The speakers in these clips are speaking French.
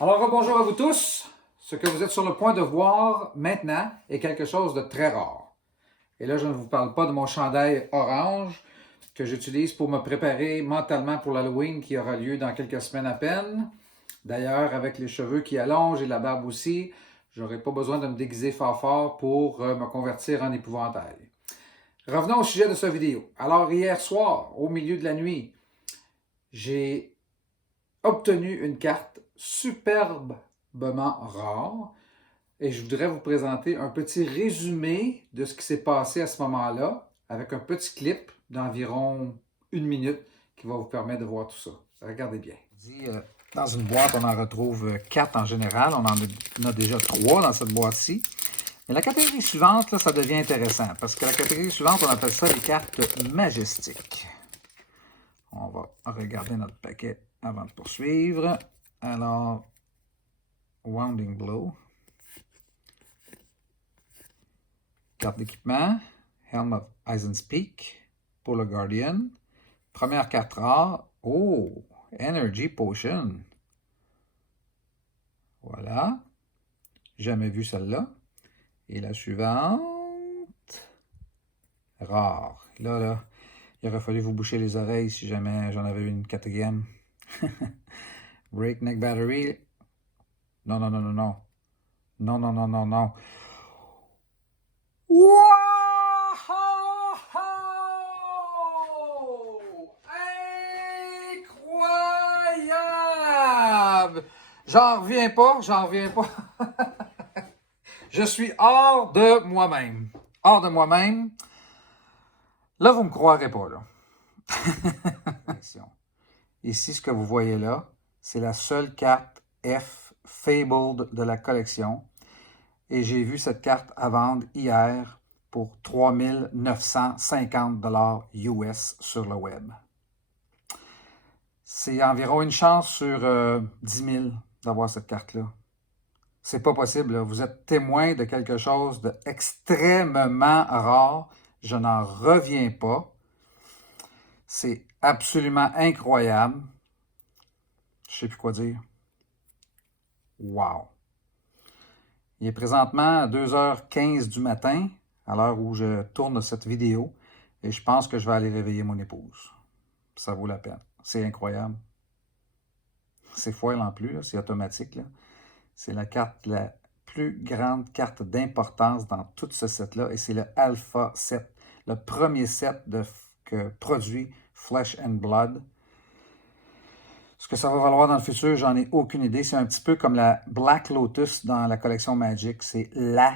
Alors, bonjour à vous tous. Ce que vous êtes sur le point de voir maintenant est quelque chose de très rare. Et là, je ne vous parle pas de mon chandail orange que j'utilise pour me préparer mentalement pour l'Halloween qui aura lieu dans quelques semaines à peine. D'ailleurs, avec les cheveux qui allongent et la barbe aussi, j'aurai pas besoin de me déguiser fort pour me convertir en épouvantail. Revenons au sujet de cette vidéo. Alors, hier soir, au milieu de la nuit, j'ai obtenu une carte superbement rare et je voudrais vous présenter un petit résumé de ce qui s'est passé à ce moment-là avec un petit clip d'environ 1 minute qui va vous permettre de voir tout ça. Regardez bien. Dans une boîte, on en retrouve 4 en général. On en a déjà 3 dans cette boîte-ci. Mais la catégorie suivante, là, ça devient intéressant parce que la catégorie suivante, on appelle ça les cartes majestiques. On va regarder notre paquet avant de poursuivre. Alors, Wounding Blow. Carte d'équipement. Helm of Eisenpeak pour le Guardian. Première carte rare. Oh! Energy Potion. Voilà. Jamais vu celle-là. Et la suivante. Rare. Là, il aurait fallu vous boucher les oreilles si jamais j'en avais une quatrième. Breakneck Battery. Non. Non. Wow! Incroyable! J'en reviens pas. Je suis hors de moi-même. Là, vous me croirez pas, là. Ici, ce que vous voyez là, c'est la seule carte F Fabled de la collection. Et j'ai vu cette carte à vendre hier pour 3 950 $ US sur le web. C'est environ une chance sur 10 000 d'avoir cette carte-là. C'est pas possible, là. Vous êtes témoin de quelque chose d'extrêmement rare. Je n'en reviens pas. C'est absolument incroyable. Je ne sais plus quoi dire. Wow! Il est présentement à 2h15 du matin, à l'heure où je tourne cette vidéo, et je pense que je vais aller réveiller mon épouse. Ça vaut la peine. C'est incroyable. C'est foil en plus, c'est automatique. C'est la plus grande carte d'importance dans tout ce set-là, et c'est le Alpha set, le premier set que produit Flesh and Blood. Ce que ça va valoir dans le futur, j'en ai aucune idée. C'est un petit peu comme la Black Lotus dans la collection Magic. C'est la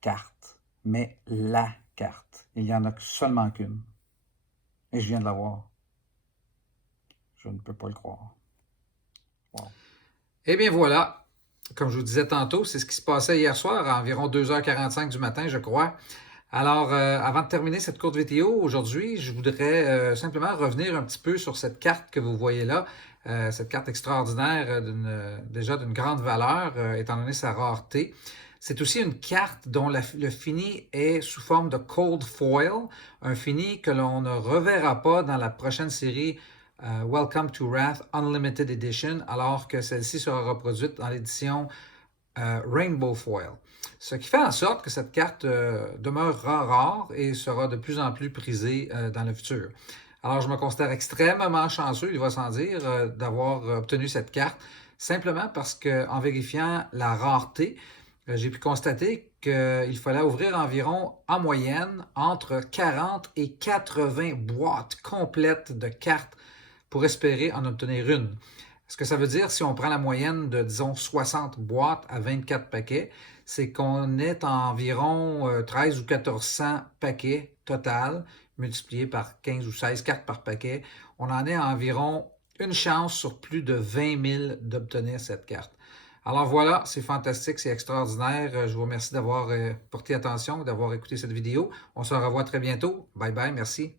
carte. Mais la carte. Il n'y en a seulement qu'une. Et je viens de l'avoir. Je ne peux pas le croire. Wow. Eh bien voilà. Comme je vous disais tantôt, c'est ce qui se passait hier soir à environ 2h45 du matin, je crois. Alors, avant de terminer cette courte vidéo, aujourd'hui, je voudrais simplement revenir un petit peu sur cette carte que vous voyez là. Cette carte extraordinaire, déjà d'une grande valeur, étant donné sa rareté. C'est aussi une carte dont le fini est sous forme de cold foil, un fini que l'on ne reverra pas dans la prochaine série Welcome to Wrath Unlimited Edition, alors que celle-ci sera reproduite dans l'édition Rainbow Foil. Ce qui fait en sorte que cette carte demeurera rare et sera de plus en plus prisée dans le futur. Alors, je me considère extrêmement chanceux, il va sans dire, d'avoir obtenu cette carte, simplement parce qu'en vérifiant la rareté, j'ai pu constater qu'il fallait ouvrir environ, en moyenne, entre 40 et 80 boîtes complètes de cartes pour espérer en obtenir une. Ce que ça veut dire, si on prend la moyenne de, disons, 60 boîtes à 24 paquets, c'est qu'on est à environ 13 ou 1400 paquets total, multiplié par 15 ou 16 cartes par paquet. On en est à environ une chance sur plus de 20 000 d'obtenir cette carte. Alors voilà, c'est fantastique, c'est extraordinaire. Je vous remercie d'avoir porté attention, d'avoir écouté cette vidéo. On se revoit très bientôt. Bye bye, merci.